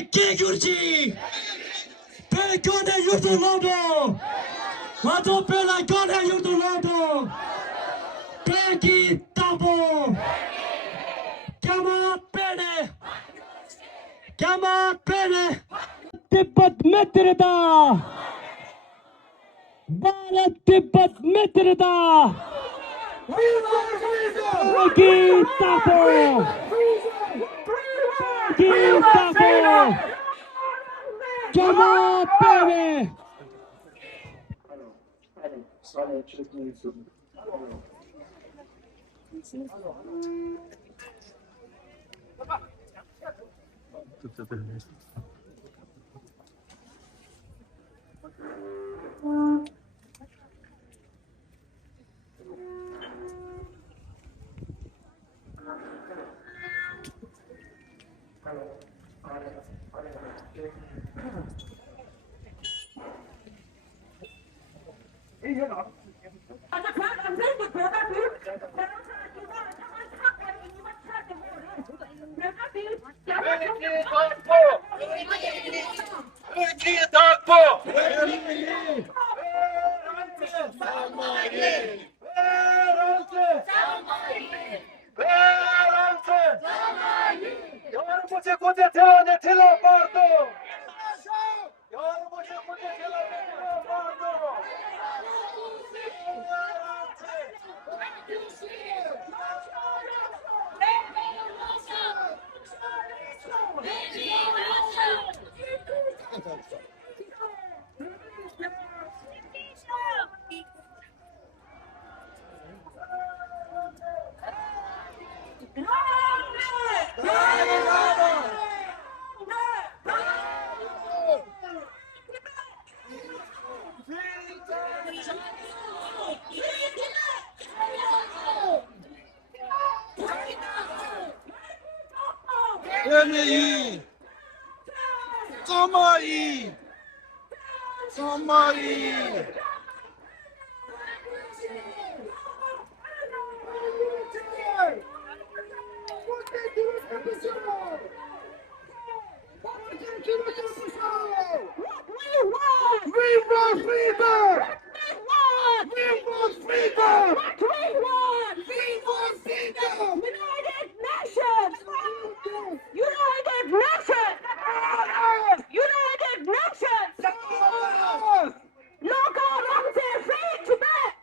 Peki Gürci! Pekane Yurdulado! Vado Pela Gane Yurdulado! Peki Tabo! Kama Pene! Kama Pene! Tibet Metrida! Bharat Tibet Mitrida! Peki Tabo! Peki Tabo! Kama Pene! Emeği, Somali, Somali. We want freedom! We want freedom! We want freedom! United Nations! United Nations! United Nations! Local Ramsey free Tibet!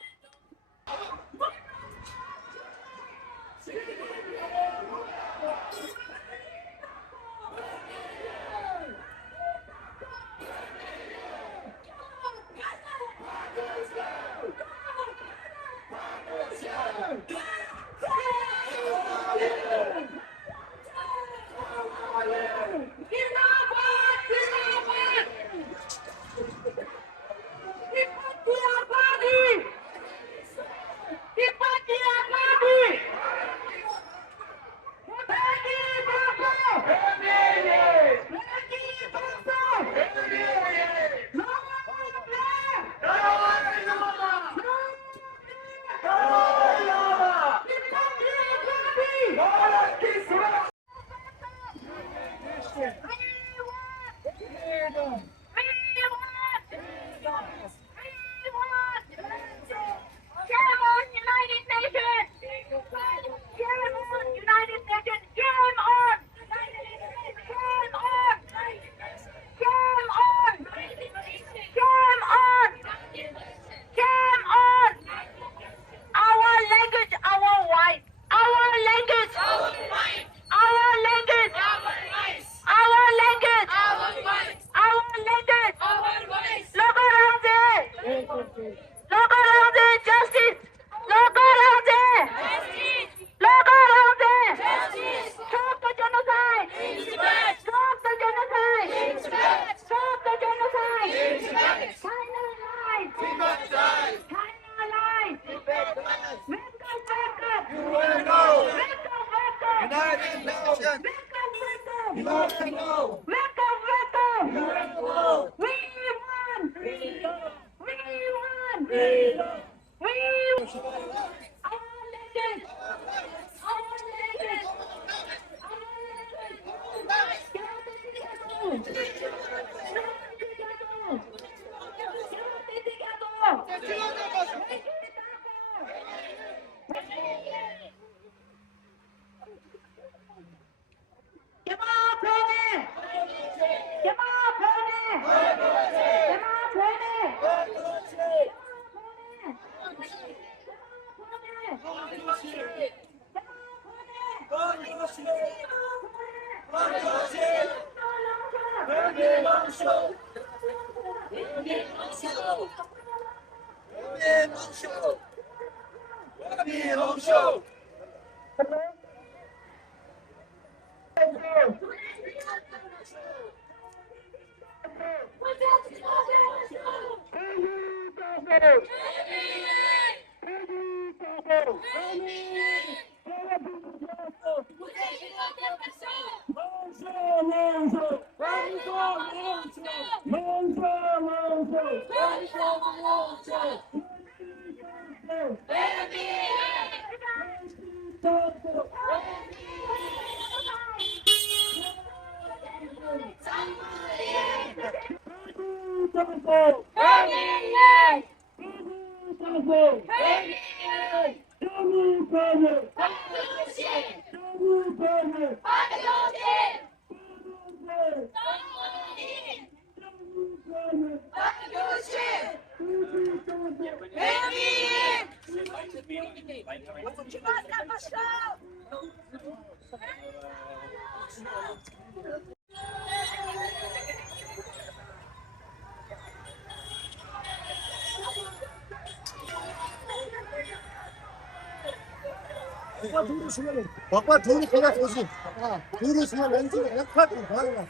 Baba doğru kadar olsun. Doğrusuna benziyor. Yakar mı? Valla.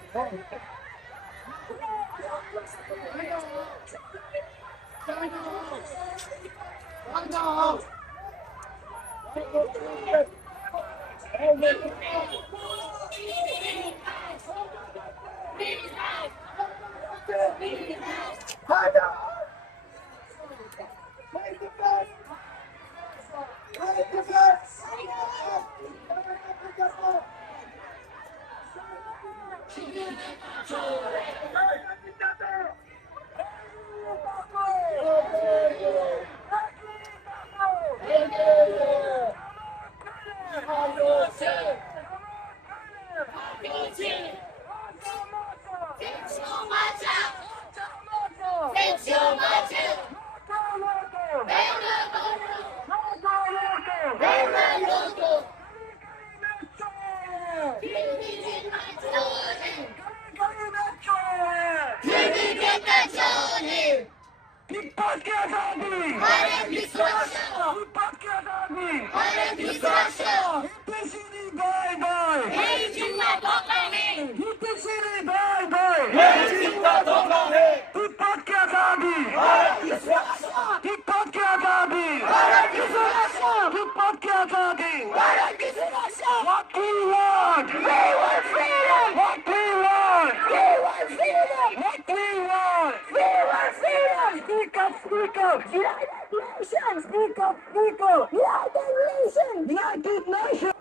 What we want! We want freedom! What we want! We want freedom! What we want! We want freedom! Speak up! Speak up! United Nations! Speak up! Speak up! United Nations! United Nations!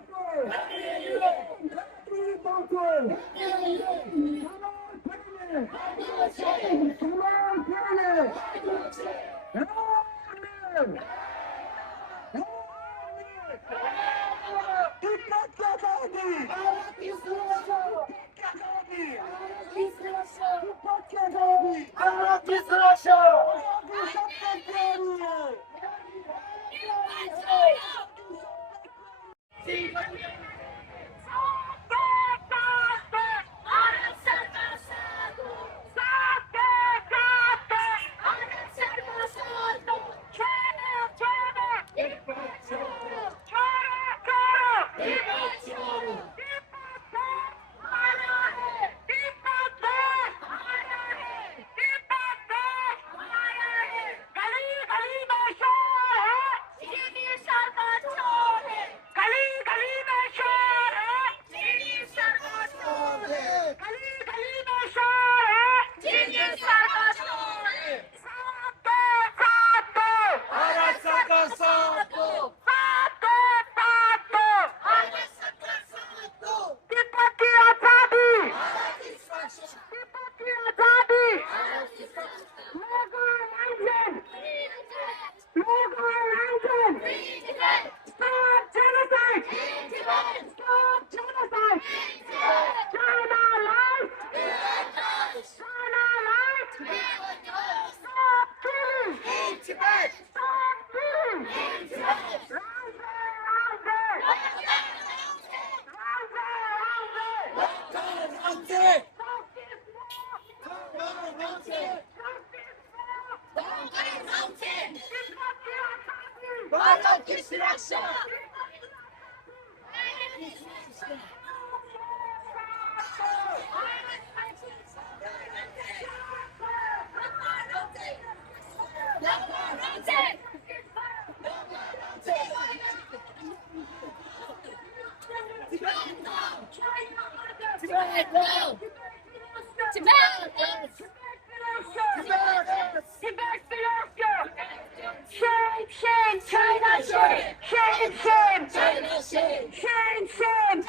Shame, shame, China, shame, shame, shame, China, shame, shame, shame.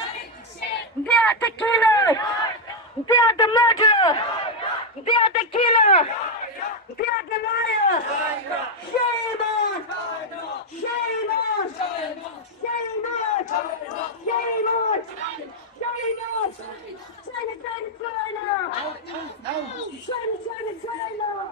They are the killer. They are the murderer. They are the killer. They are the liar. Shame on. Shame on. Shame on. Shame on. Shame on. China, China, China. China, China, China.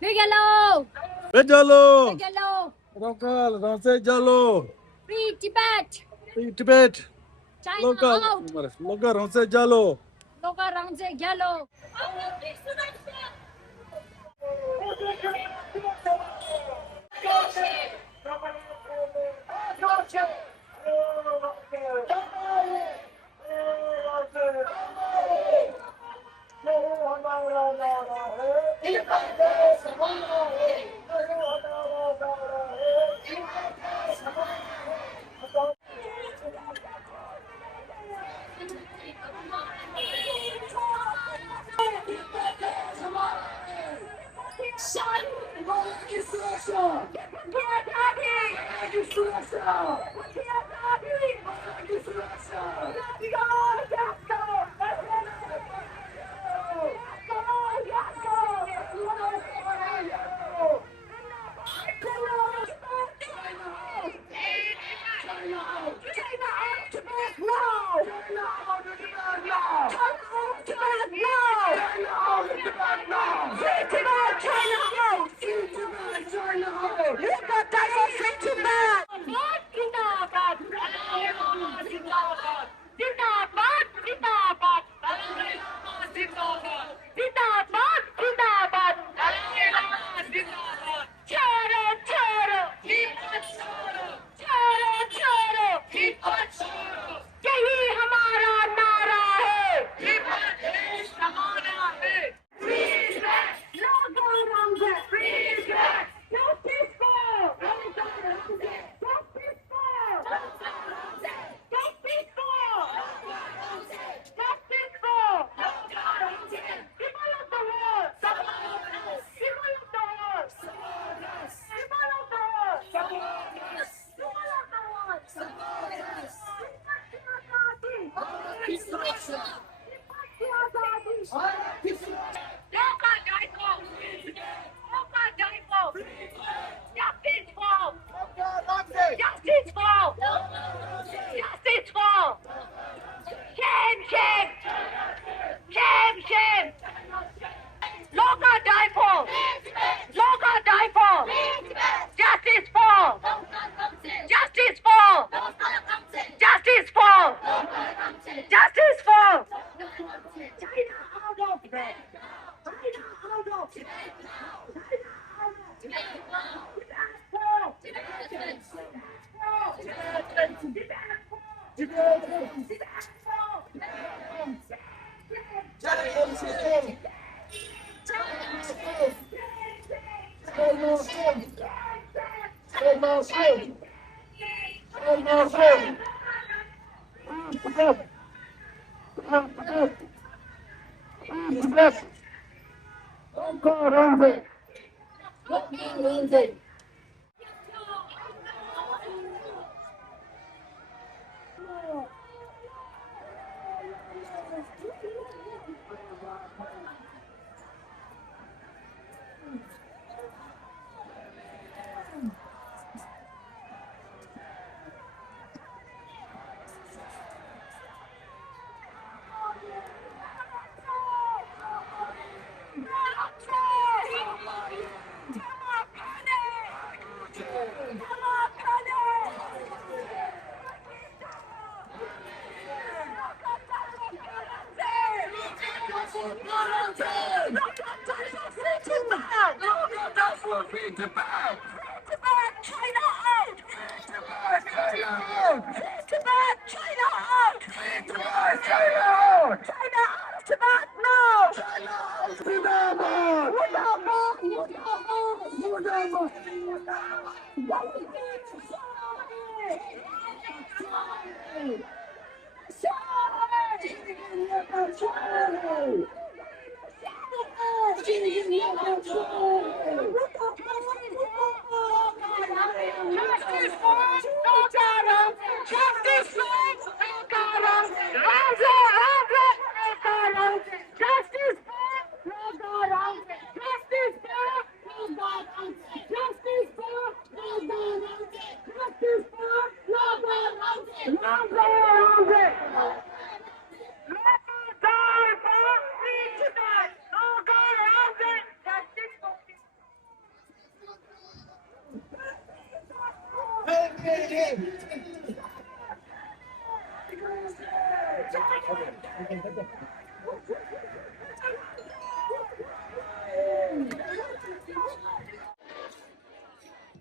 Big yellow! Bejalo, Big yellow! local, Ramse Jalo, Free Tibet! Tibet, China local, out! local, Ramse Jalo. Loga Rangse yellow!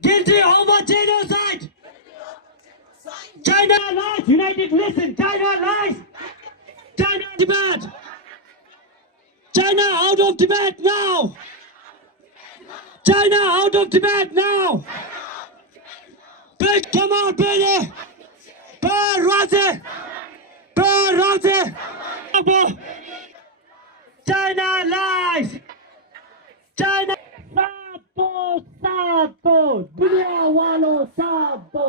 Guilty of a genocide. China lies. United, listen. China lies. China Tibet. China out of Tibet now. China out of Tibet now. Big, come on, baby. Razi. Razi. China lies. China. Sato. Dunia walo sato.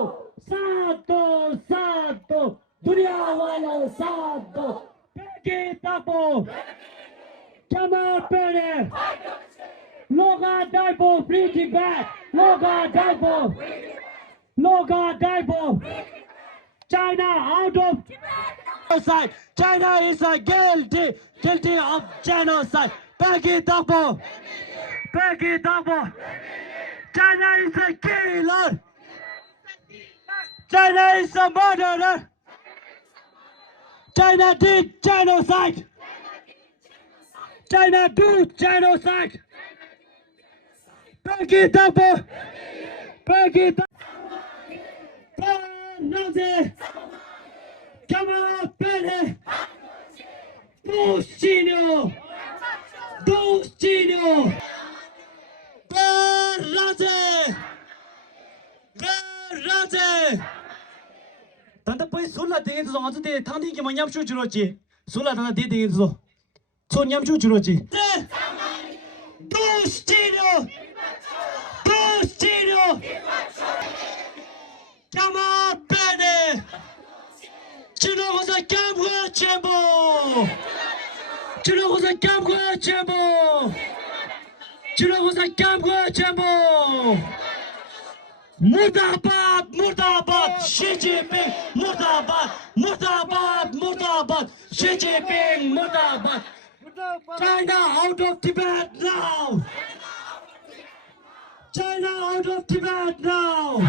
Sato. Dunia walo sato. Peggy Tapo. Come on, baby. Loga Daibo, free Tibet. Loga Daibo. China out of genocide. China is a guilty of genocide. Peggy Tapo. China is a killer. China is a murderer. China did genocide. China do genocide. Peggy Tapo. Nazi. Come on, Benny. Dos Chino. Razi. Tanda poi sulla de zo azu de thandi ki manyam shu juro ji. Sulla tanda de zo. So nyam shu juro ji. Dos Chino. Come on, Benny. Chino was a camera chamber. Murdabad, Xi Jinping, Murdabad, Xi Jinping, Murdabad. China out of Tibet now. China out of Tibet now.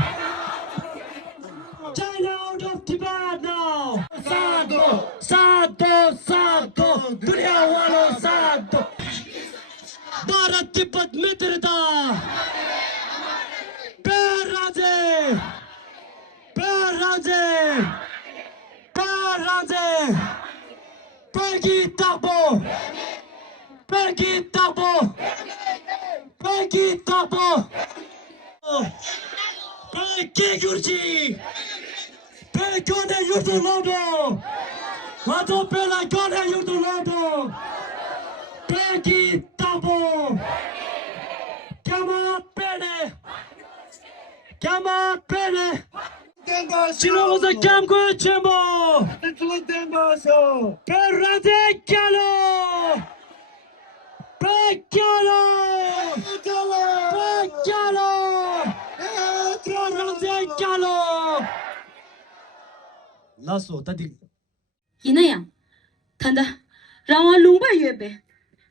Sato, Dunia walo Sato. Bharat Tibet mitrata. Razi. Kegurji. Pe kone yurdu lodo. Mato pela kone yurdu lodo. Peki tabo. Kama pene. Kama pene. Chino was a camco chimbo. Perrate calo. Pecalo. Pecalo. Perrate calo. Lasso, tadi. 伊那样，谈的让我龙巴月呗，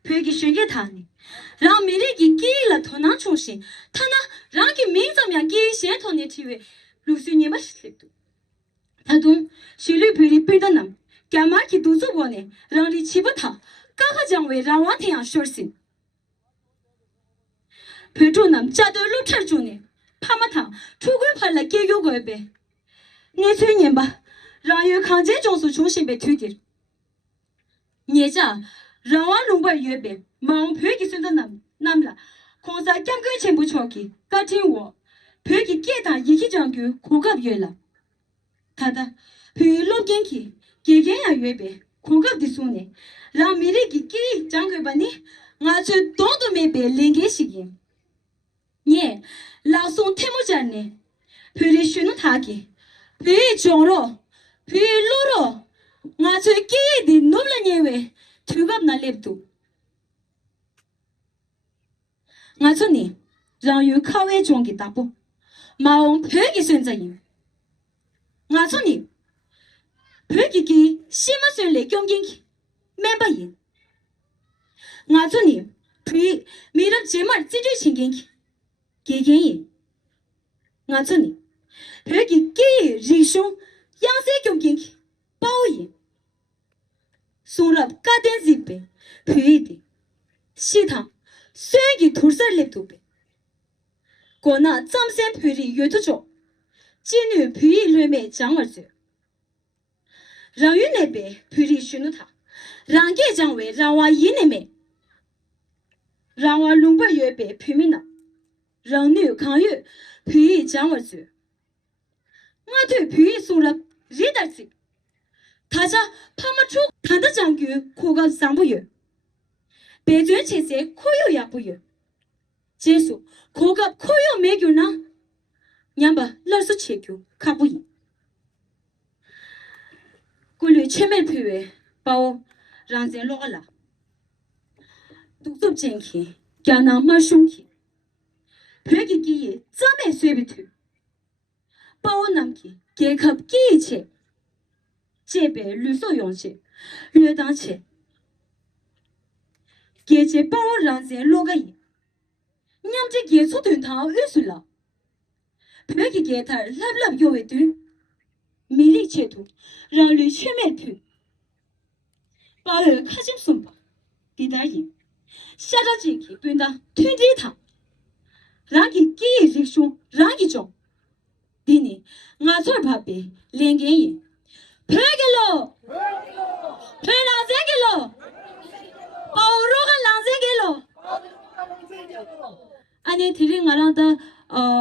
陪给学给他呢，让美丽给给了头囊重新，他呢让给名怎么样给先头的体位，陆续你们是的，他懂学里陪里背的呢，干嘛给都做过呢？让你欺负他，刚个讲为让我这样说心，陪着呢家头路车住呢，怕么他出轨拍了给有个呗，你催你吧。 让有看见种树重新被推掉。你家让我龙巴月呗，忙陪给孙子那么了，空山讲个全部超给，家庭我陪给给他一起讲句苦个月了。他的陪老进去，给呀月呗，苦个的孙呢，让米里给讲个吧呢，我去多都没被领给时间。你老送天木站呢，陪你选了他给，陪讲了。 피 로로 나저 끼디 놀라니왜 투갑 날랩도 나저니让有 카웨 종기 따보 마음 벽이 선자임 나저니 벽이기 심어설레 경경기 멤버인 나저니 피 미럽 제말 찌르 신경기 개개인 나저니 벽이 끼 리숑 养生경기包引，送入家电设备配的，系统虽然土色来多呗，过那张三配的越多着，今年配里面讲儿子，让原那边配的选了他，让给讲为让我一那边，让我龙巴月边配面了，让女康月配讲儿子。 我对皮送了热点子，他家他们出看的讲句苦个三不月，北京这些苦有也不有，结束苦个苦有没有呢？娘吧，老是切球看不赢，过滤前面皮位把我让人落了，都做进去，叫那没兄弟，皮给给怎么随不脱？ 把我nam给给给给钱，这边绿色用钱，绿当钱，给钱把我让人落个亿，娘这给出顿汤饿死了，别给他拉有位对，没力切图，让绿全面推，把我看清松吧，给他赢，下到进去变得推地汤，让给人说让一种。 디니 나서 바비 랭게이 페겔로 페라쟁겔로 바우로가 랑쟁겔로 아니 들이 나라다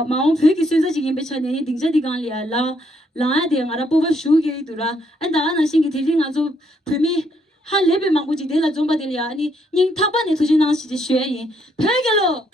마음 페기 순서 지금 배차네 딩자디간리아 라 라야데 나라 뽑아 슈게 두라 안다 나 신기 들이 나서 뱀이 한 레벨 망고지 내가 좀 받을이야 아니 닝 타반에 도지 나시지 쉐이 페겔로